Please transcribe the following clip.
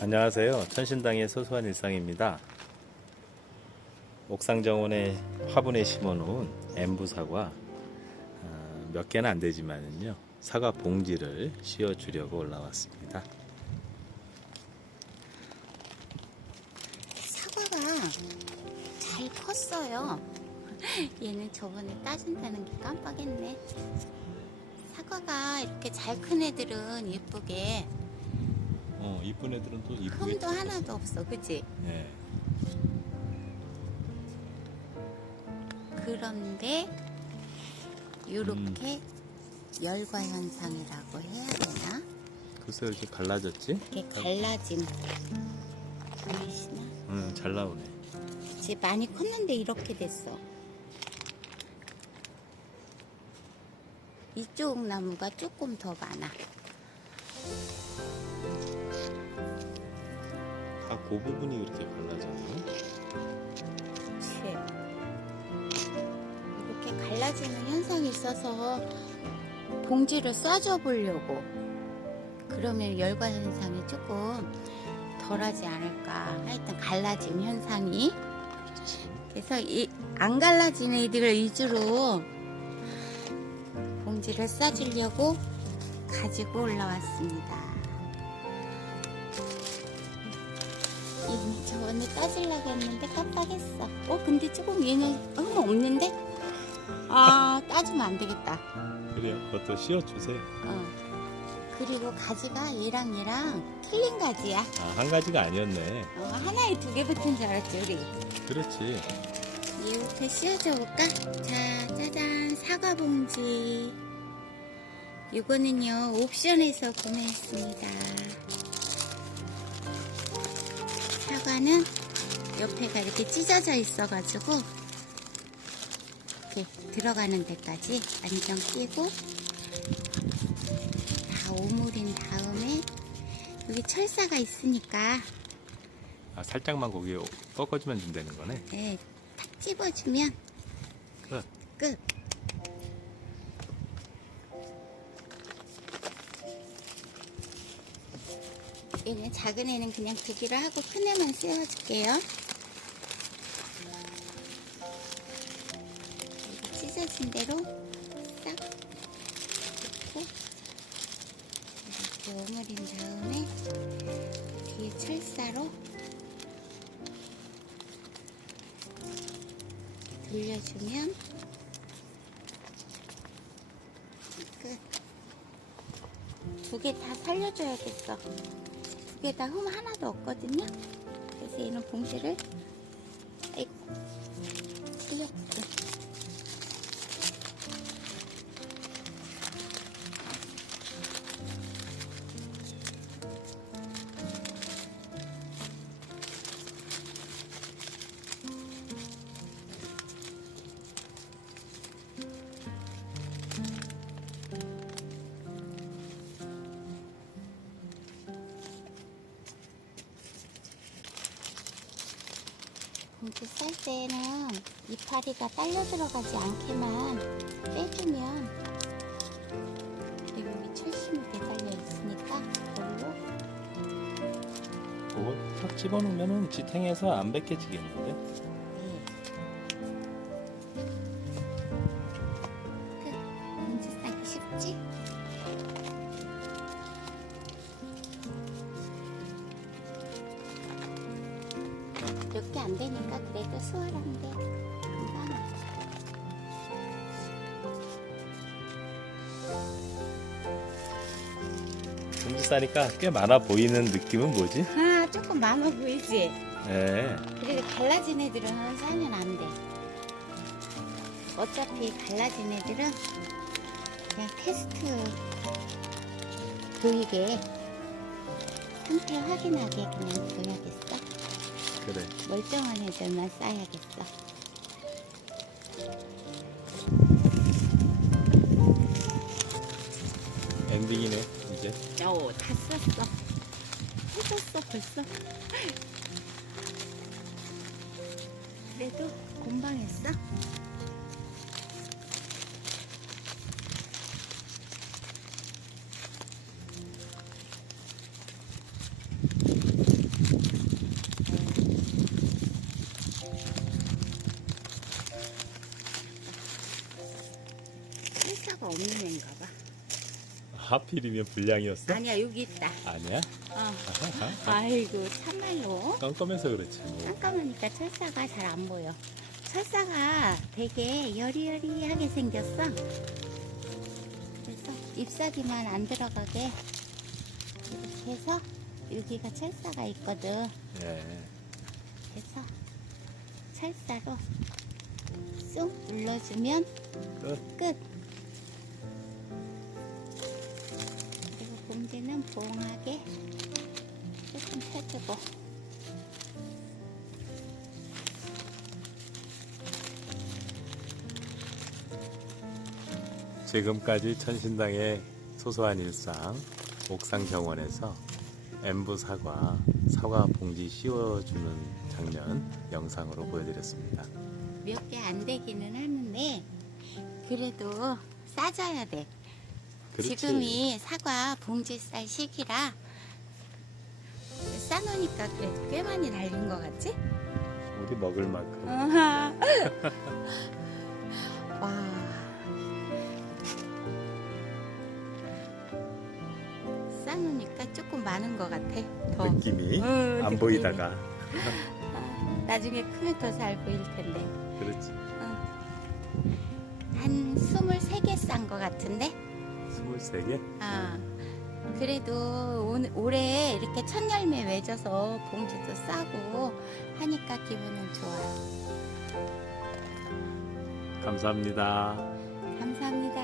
안녕하세요. 천신당의 소소한 일상입니다. 옥상 정원에 화분에 심어놓은 엠부 사과 아, 몇 개는 안 되지만은요 사과 봉지를 씌워 주려고 올라왔습니다. 사과가 잘 컸어요. 얘는 저번에 따준다는 게 깜빡했네. 사과가 이렇게 잘 큰 애들은 예쁘게 어 이쁜 애들은 또 이쁘게. 흠도 하나도 없어, 그치? 네. 그런데 이렇게 열과 현상이라고 해야 되나? 글쎄 이렇게 갈라졌지? 이렇게 갈라짐 보이시나? 응, 잘 나오네. 이제 많이 컸는데 이렇게 됐어. 이쪽 나무가 조금 더 많아. 그 부분이 이렇게 갈라졌네. 그치? 이렇게 갈라지는 현상이 있어서 봉지를 싸줘 보려고. 그러면 열과 현상이 조금 덜하지 않을까. 하여튼 갈라짐 현상이. 그래서 이 안 갈라진 애들을 위주로 봉지를 싸주려고 가지고 올라왔습니다. 얘는 저번에 따지려고 했는데 깜빡했어. 어, 근데 조금 얘는 흠 없는데? 아, 따주면 안 되겠다. 그래요. 그것도 씌워주세요. 어. 그리고 가지가 얘랑 얘랑 틀린 가지야. 아, 한 가지가 아니었네. 어, 하나에 두 개 붙은 줄 알았지, 우리. 그렇지. 이렇게 씌워줘 볼까? 자, 짜잔, 사과 봉지. 이거는요, 옵션에서 구매했습니다. 사과는 옆에가 이렇게 찢어져 있어가지고, 이렇게 들어가는 데까지 안정 끼고, 다 오므린 다음에, 여기 철사가 있으니까, 아, 살짝만 거기에 꺾어주면 된다는 거네. 네, 탁 찝어주면 끝. 끝. 얘는 작은 애는 그냥 두기로 하고 큰 애만 씌워줄게요. 여기 찢어진 대로 싹 넣고 이렇게 오므린 다음에 뒤에 철사로 돌려주면 끝. 두 개 다 살려줘야겠어. 두개다흠 하나도 없거든요. 그래서 얘는 봉지를 아이고 봉지 쌀 때는 이파리가 딸려 들어가지 않게만 빼주면 그리고 여기 철심이 매달려 있으니까 그걸로 그거 탁 집어넣으면은 지탱해서 안 벗겨지겠는데? 안 되니까 그래도 수월한데 금방 와. 봉지 싸니까 꽤 많아 보이는 느낌은 뭐지? 아 조금 많아 보이지? 예. 그리고 갈라진 애들은 싸면 안 돼. 어차피 갈라진 애들은 그냥 테스트 보이게 상태 확인하게 그냥 둬야겠어. 그래. 멀쩡한 애들만 싸야겠어. 엔딩이네, 이제. 오, 다 썼어. 해줬어, 벌써. 그래도 금방 했어. 하필이면 불량이었어? 아니야 여기 있다. 아니야? 어. 아이고 참말로 깜깜해서 그렇지 뭐. 깜깜하니까 철사가 잘 안 보여. 철사가 되게 여리여리하게 생겼어. 그래서 잎사귀만 안 들어가게 이렇게 해서 여기가 철사가 있거든. 예. 그래서 철사로 쑥 눌러주면 끝. 끝. 봉지는 봉하게 조금 펴주고. 지금까지 천신당의 소소한 일상 옥상 정원에서 엠부 사과 사과 봉지 씌워주는 장면 영상으로 보여드렸습니다. 몇 개 안 되기는 하는데 그래도 싸줘야 돼. 그렇지. 지금이 사과 봉지 쌀 시기라 싸놓으니까 그래도 꽤 많이 달린 것 같지? 우리 먹을 만큼. 아하. 와. 싸놓으니까 조금 많은 것 같아. 더. 느낌이 어, 안 느낌이. 보이다가 아, 나중에 크면 더 잘 보일 텐데. 그렇지. 한 23개 싼 것 같은데? 23개? 아, 그래도 올- 올해 이렇게 첫 열매 맺어서 봉지도 싸고 하니까 기분은 좋아요. 감사합니다. 감사합니다.